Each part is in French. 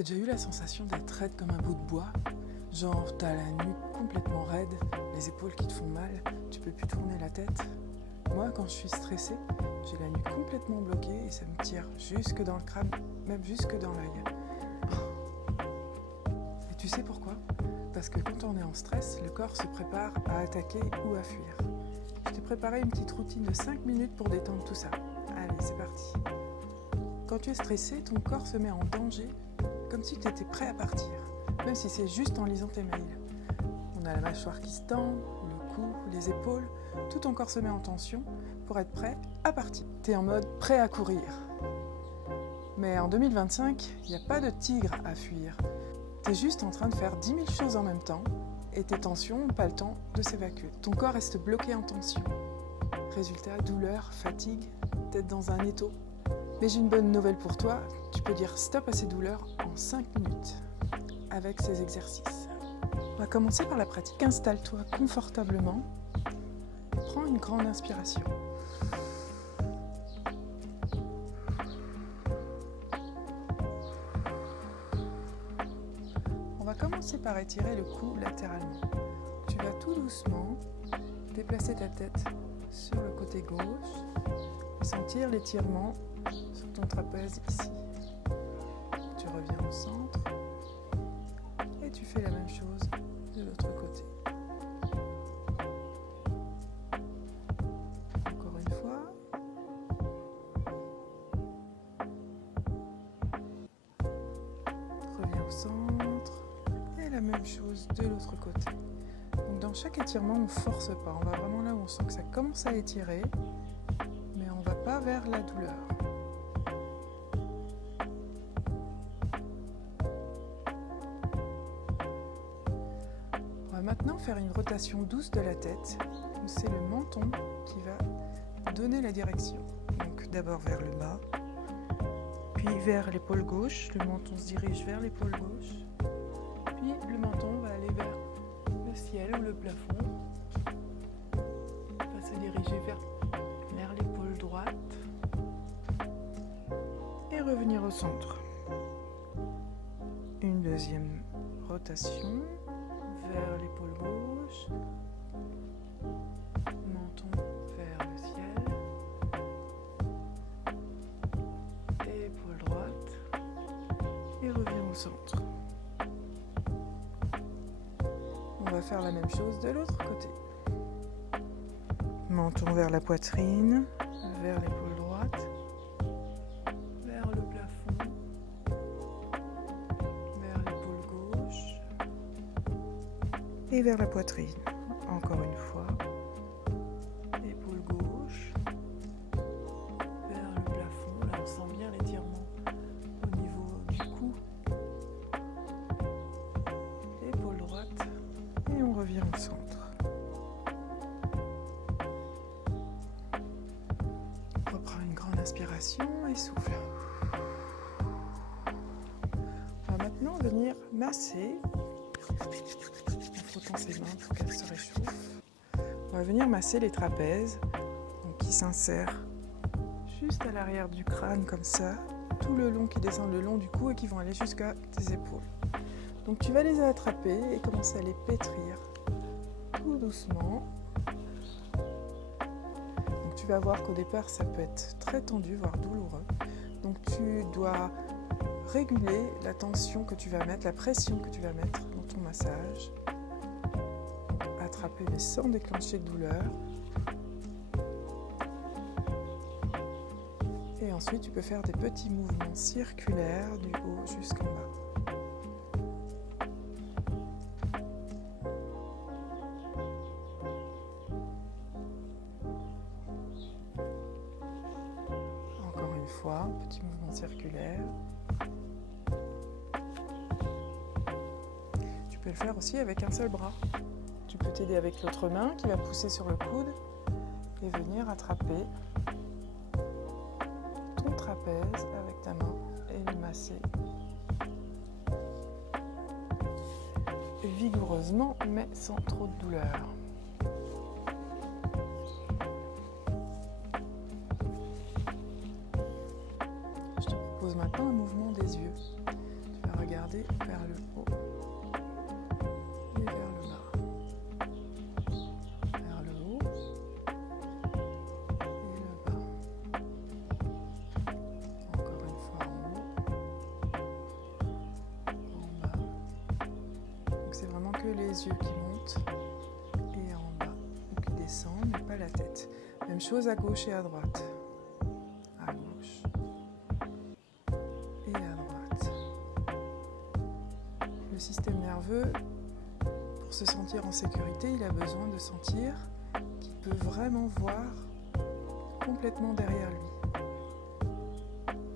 T'as déjà eu la sensation d'être raide comme un bout de bois? Genre, t'as la nuque complètement raide, les épaules qui te font mal, tu peux plus tourner la tête. Moi, quand je suis stressée, j'ai la nuque complètement bloquée et ça me tire jusque dans le crâne, même jusque dans l'œil. Et tu sais pourquoi? Parce que quand on est en stress, le corps se prépare à attaquer ou à fuir. Je t'ai préparé une petite routine de 5 minutes pour détendre tout ça. Allez, c'est parti. Quand tu es stressé, ton corps se met en danger, comme si tu étais prêt à partir, même si c'est juste en lisant tes mails. On a la mâchoire qui se tend, le cou, les épaules, tout ton corps se met en tension pour être prêt à partir. Tu es en mode prêt à courir. Mais en 2025, il n'y a pas de tigre à fuir. Tu es juste en train de faire 10 000 choses en même temps et tes tensions n'ont pas le temps de s'évacuer. Ton corps reste bloqué en tension. Résultat, douleur, fatigue, tête dans un étau. Mais j'ai une bonne nouvelle pour toi, tu peux dire stop à ces douleurs en 5 minutes avec ces exercices. On va commencer par la pratique. Installe-toi confortablement et prends une grande inspiration. On va commencer par étirer le cou latéralement. Tu vas tout doucement déplacer ta tête sur le côté gauche et sentir l'étirement sur ton trapèze ici. Tu reviens au centre et tu fais la même chose de l'autre côté. Encore une fois. Reviens au centre et la même chose de l'autre côté. Donc dans chaque étirement, on ne force pas. On va vraiment là où on sent que ça commence à étirer, mais on ne va pas vers la douleur. On va maintenant faire une rotation douce de la tête, où c'est le menton qui va donner la direction. Donc d'abord vers le bas, puis vers l'épaule gauche, le menton se dirige vers l'épaule gauche, puis le menton va aller vers le ciel ou le plafond, va se diriger vers l'épaule droite et revenir au centre. Une deuxième rotation vers l'épaule gauche, menton vers le ciel, épaule droite et reviens au centre. On va faire la même chose de l'autre côté. Menton vers la poitrine, vers l'épaule droite, vers le plafond, vers l'épaule gauche et vers la poitrine. Encore une fois, épaule gauche, vers le plafond. Là, on sent bien l'étirement au niveau du cou. Épaule droite et on revient au centre. Reprends une grande inspiration et souffle. On va maintenant venir masser en frottant ses mains pour qu'elles se réchauffent. On va venir masser les trapèzes donc qui s'insèrent juste à l'arrière du crâne comme ça, tout le long, qui descendent le long du cou et qui vont aller jusqu'à tes épaules. Donc tu vas les attraper et commencer à les pétrir tout doucement. Donc tu vas voir qu'au départ ça peut être très tendu, voire douloureux. Donc tu dois réguler la tension que tu vas mettre, la pression que tu vas mettre dans ton massage. Attraper mais sans déclencher de douleur. Et ensuite tu peux faire des petits mouvements circulaires du haut jusqu'en bas. Encore une fois, petit mouvement circulaire. Tu peux le faire aussi avec un seul bras. Tu peux t'aider avec l'autre main qui va pousser sur le coude et venir attraper ton trapèze avec ta main et le masser vigoureusement mais sans trop de douleur. Je te propose maintenant un mouvement des yeux. Tu vas regarder regarder vers le haut et vers le bas. Vers le haut et le bas. Encore une fois en haut, en bas. Donc c'est vraiment que les yeux qui montent et en bas, ou qui descendent, mais pas la tête. Même chose à gauche et à droite. À gauche et à droite. Le système nerveux, pour se sentir en sécurité, il a besoin de sentir qu'il peut vraiment voir complètement derrière lui.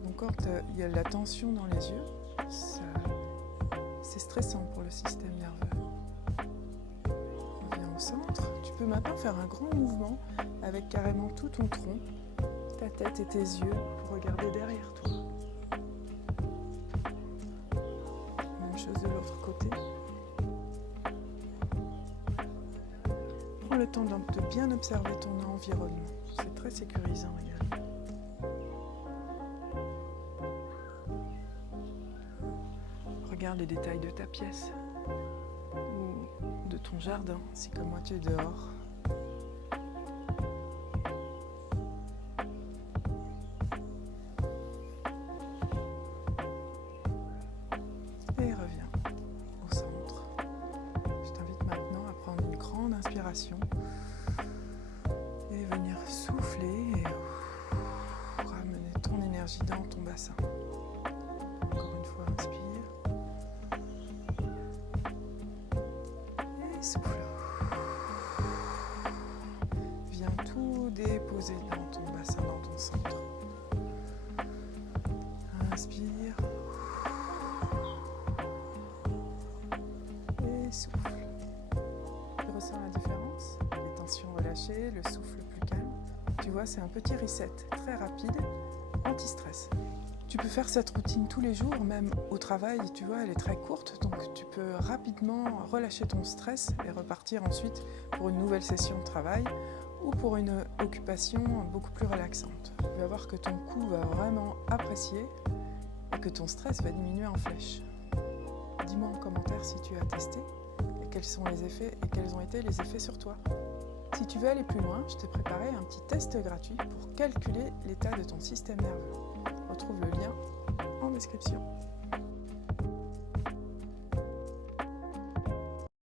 Donc quand il y a de la tension dans les yeux, c'est stressant pour le système nerveux. Reviens au centre. Tu peux maintenant faire un grand mouvement avec carrément tout ton tronc, ta tête et tes yeux pour regarder derrière toi. Même chose de l'autre côté. Prends le temps de bien observer ton environnement. C'est très sécurisant également. Regarde les détails de ta pièce ou de ton jardin, si comme moi tu es dehors. Et reviens au centre. Je t'invite maintenant à prendre une grande inspiration et venir souffler et ramener ton énergie dans ton bassin. Encore une fois, inspire. Et souffle. Viens tout déposer dans ton bassin, dans ton centre. Inspire. Et souffle. Tu ressens la différence? Les tensions relâchées, le souffle plus calme. Tu vois, c'est un petit reset très rapide, anti-stress. Tu peux faire cette routine tous les jours, même au travail, tu vois, elle est très courte, donc tu peux rapidement relâcher ton stress et repartir ensuite pour une nouvelle session de travail ou pour une occupation beaucoup plus relaxante. Tu vas voir que ton cou va vraiment apprécier et que ton stress va diminuer en flèche. Dis-moi en commentaire si tu as testé et quels sont les effets et quels ont été les effets sur toi. Si tu veux aller plus loin, je t'ai préparé un petit test gratuit pour calculer l'état de ton système nerveux. Retrouve le lien en description.